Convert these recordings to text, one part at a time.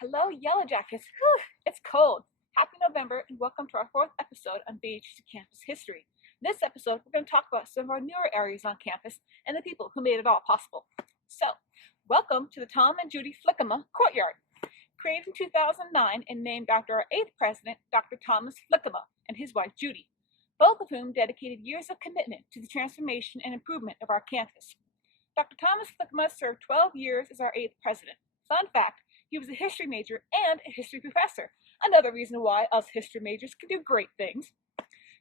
Hello, Yellow Jackets. Whew, it's cold. Happy November and welcome to our fourth episode on BHSU campus history. In this episode, we're going to talk about some of our newer areas on campus and the people who made it all possible. So, welcome to the Tom and Judy Flickema Courtyard. Created in 2009 and named after our 8th president, Dr. Thomas Flickema, and his wife Judy, both of whom dedicated years of commitment to the transformation and improvement of our campus. Dr. Thomas Flickema served 12 years as our 8th president. Fun fact, he was a history major and a history professor, another reason why us history majors can do great things.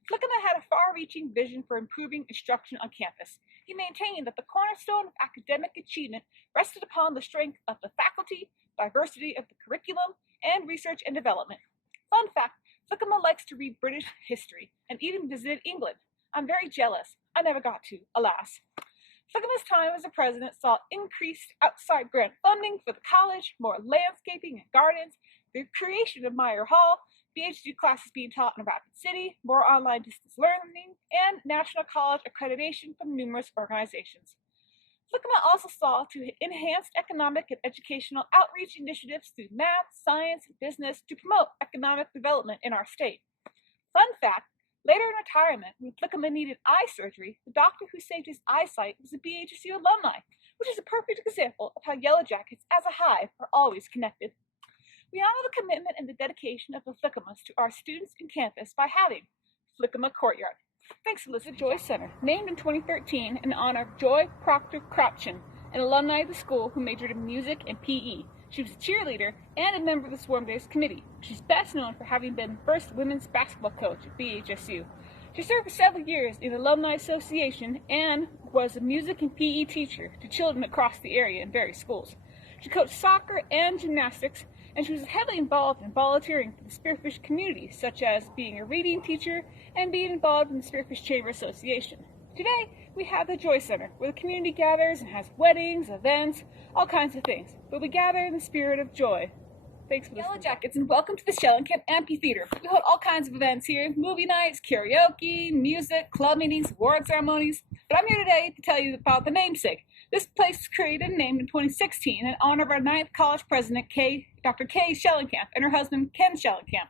Flickema had a far-reaching vision for improving instruction on campus. He maintained that the cornerstone of academic achievement rested upon the strength of the faculty, diversity of the curriculum, and research and development. Fun fact, Flickema likes to read British history and even visited England. I'm very jealous. I never got to, alas. Flickema's time as a president saw increased outside grant funding for the college, more landscaping and gardens, the creation of Meyer Hall, BHSU classes being taught in Rapid City, more online distance learning, and national college accreditation from numerous organizations. Flickema also saw to enhanced economic and educational outreach initiatives through math, science, and business to promote economic development in our state. Fun fact, later in retirement, when Flickema needed eye surgery, the doctor who saved his eyesight was a BHSU alumni, which is a perfect example of how Yellow Jackets as a hive are always connected. We honor the commitment and the dedication of the Flickemas to our students and campus by having Flickema Courtyard. Thanks to Elizabeth Joy Center, named in 2013 in honor of Joy Proctor Cropchin, an alumni of the school who majored in music and PE. She was a cheerleader and a member of the Swarm Days Committee. She's best known for having been the first women's basketball coach at BHSU. She served for several years in the Alumni Association and was a music and PE teacher to children across the area in various schools. She coached soccer and gymnastics, and she was heavily involved in volunteering for the Spearfish community, such as being a reading teacher and being involved in the Spearfish Chamber Association. Today, we have the Joy Center, where the community gathers and has weddings, events, all kinds of things. But we gather in the spirit of joy. Thanks for listening. Yellow Jackets, and welcome to the Schallenkamp Amphitheater. We hold all kinds of events here, movie nights, karaoke, music, club meetings, award ceremonies. But I'm here today to tell you about the namesake. This place was created and named in 2016 in honor of our 9th college president, Dr. Kay Schallenkamp, and her husband, Ken Schallenkamp.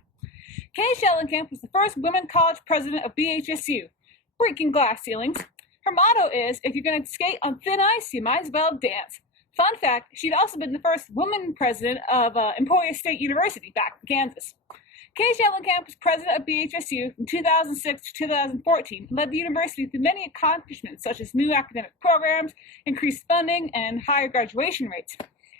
Kay Schallenkamp was the first women college president of BHSU, breaking glass ceilings. Her motto is, if you're going to skate on thin ice, you might as well dance. Fun fact, she'd also been the first woman president of Emporia State University back in Kansas. Kay Schallenkamp was president of BHSU from 2006 to 2014 and led the university through many accomplishments such as new academic programs, increased funding, and higher graduation rates.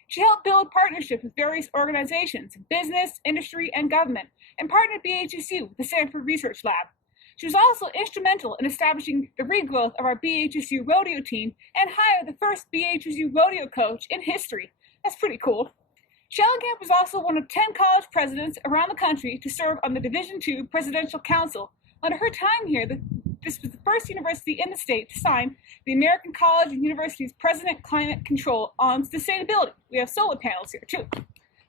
She helped build partnerships with various organizations, business, industry, and government, and partnered BHSU with the Sanford Research Lab. She was also instrumental in establishing the regrowth of our BHSU rodeo team and hired the first BHSU rodeo coach in history. That's pretty cool. Schallenkamp was also one of 10 college presidents around the country to serve on the Division II Presidential Council. Under her time here, this was the first university in the state to sign the American College and University's President Climate Control on Sustainability. We have solar panels here, too.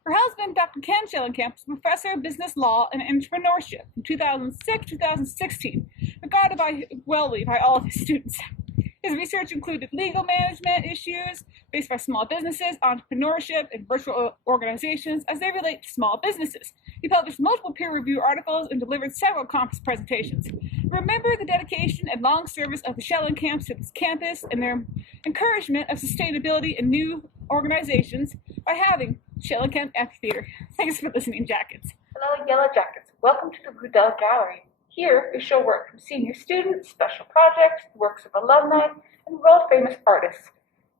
Her husband, Dr. Ken Schallenkamp, was a professor of business law and entrepreneurship from 2006 to 2016, regarded by all of his students. His research included legal management issues faced by small businesses, entrepreneurship, and virtual organizations as they relate to small businesses. He published multiple peer-reviewed articles and delivered several conference presentations. Remember the dedication and long service of the Schallenkamps to this campus and their encouragement of sustainability in new organizations by having Schallenkamp Amphitheater. Thanks for listening, Jackets. Hello, Yellow Jackets. Welcome to the Goodall Gallery. Here we show work from senior students, special projects, works of alumni, and world-famous artists.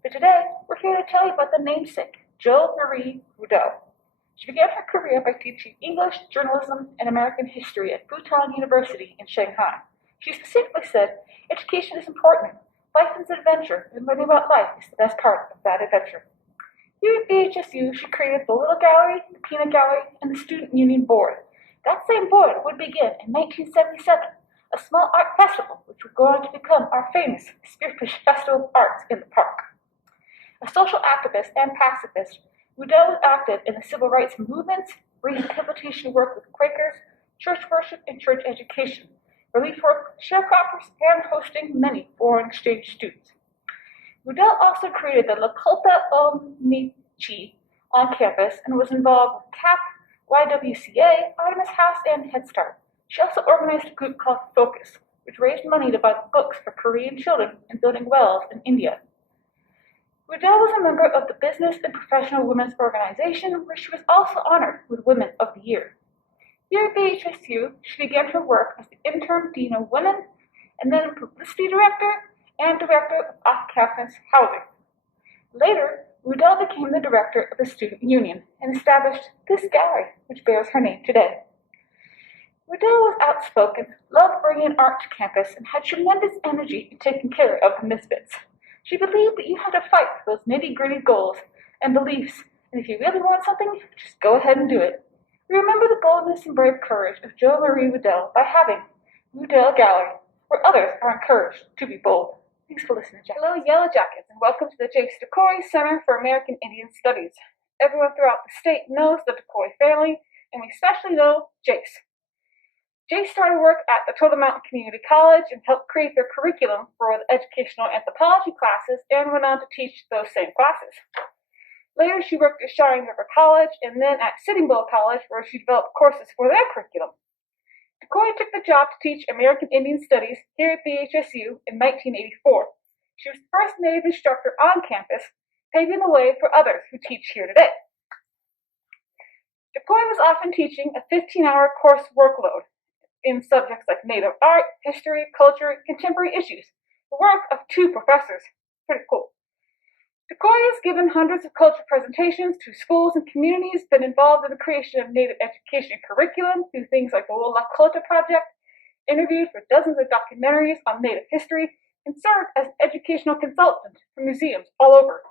But today, we're here to tell you about the namesake, Jo Marie Ruddell. She began her career by teaching English, journalism, and American history at Bhutan University in Shanghai. She specifically said, education is important. Life is an adventure, and learning about life is the best part of that adventure. Here at BHSU, she created the Little Gallery, the Peanut Gallery, and the Student Union Board. That same board would begin in 1977, a small art festival which would go on to become our famous Spearfish Festival of Arts in the Park. A social activist and pacifist, Ruddell acted in the civil rights movements, rehabilitation work with Quakers, church worship and church education, relief work with sharecroppers, and hosting many foreign exchange students. Ruddell also created the La Culta Omnici, on campus and was involved with CAP, YWCA, Artemis House, and Head Start. She also organized a group called Focus, which raised money to buy books for Korean children and building wells in India. Ruddell was a member of the Business and Professional Women's Organization, where she was also honored with Women of the Year. Here at BHSU, she began her work as the Interim Dean of Women, and then Publicity Director and Director of Off-Campus Housing. Later, Ruddell became the Director of the Student Union and established this gallery, which bears her name today. Ruddell was outspoken, loved bringing art to campus, and had tremendous energy in taking care of the misfits. She believed that you had to fight for those nitty-gritty goals and beliefs, and if you really want something, just go ahead and do it. We remember the boldness and brave courage of Jo Marie Ruddell by having Goodall Gallery, where others are encouraged to be bold. Thanks for listening, Jack. Hello, Yellow Jackets, and welcome to the Jace Decory Center for American Indian Studies. Everyone throughout the state knows the Decory family, and we especially know Jace. Jace started work at Dakota Community College and helped create their curriculum for the educational anthropology classes and went on to teach those same classes. Later, she worked at Shellin College and then at Sitting Bull College, where she developed courses for their curriculum. Dakota took the job to teach American Indian Studies here at BHSU in 1984. She was the first Native instructor on campus, paving the way for others who teach here today. Dakota was often teaching a 15-hour course workload in subjects like Native art, history, culture, and contemporary issues, the work of 2 professors. Pretty cool. Dakota has given hundreds of culture presentations to schools and communities, been involved in the creation of Native education curriculum through things like the Lakota Project, interviewed for dozens of documentaries on Native history, and served as an educational consultant for museums all over.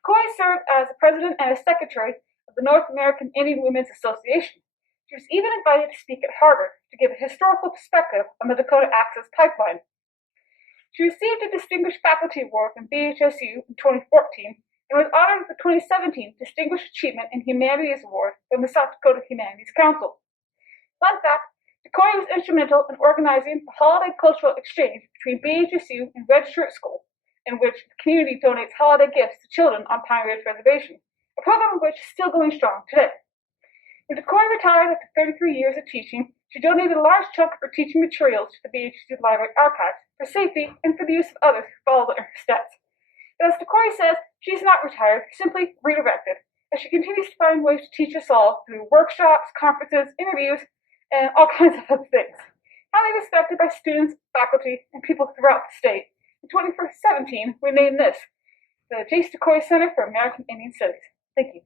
Dakota served as the president and as secretary of the North American Indian Women's Association. She was even invited to speak at Harvard to give a historical perspective on the Dakota Access Pipeline. She received a Distinguished Faculty Award from BHSU in 2014 and was honored with the 2017 Distinguished Achievement in Humanities Award from the South Dakota Humanities Council. Fun fact, Dakota was instrumental in organizing the holiday cultural exchange between BHSU and Red Shirt School, in which the community donates holiday gifts to children on Pine Ridge Reservation, a program which is still going strong today. When Dakota retired after 33 years of teaching, she donated a large chunk of her teaching materials to the BHSU Library Archives for safety and for the use of others who follow in her steps. But as Dakota says, she's not retired, simply redirected, as she continues to find ways to teach us all through workshops, conferences, interviews, and all kinds of other things. Highly respected by students, faculty, and people throughout the state. In 2017, we named this the Jace Decory Center for American Indian Studies. Thank you.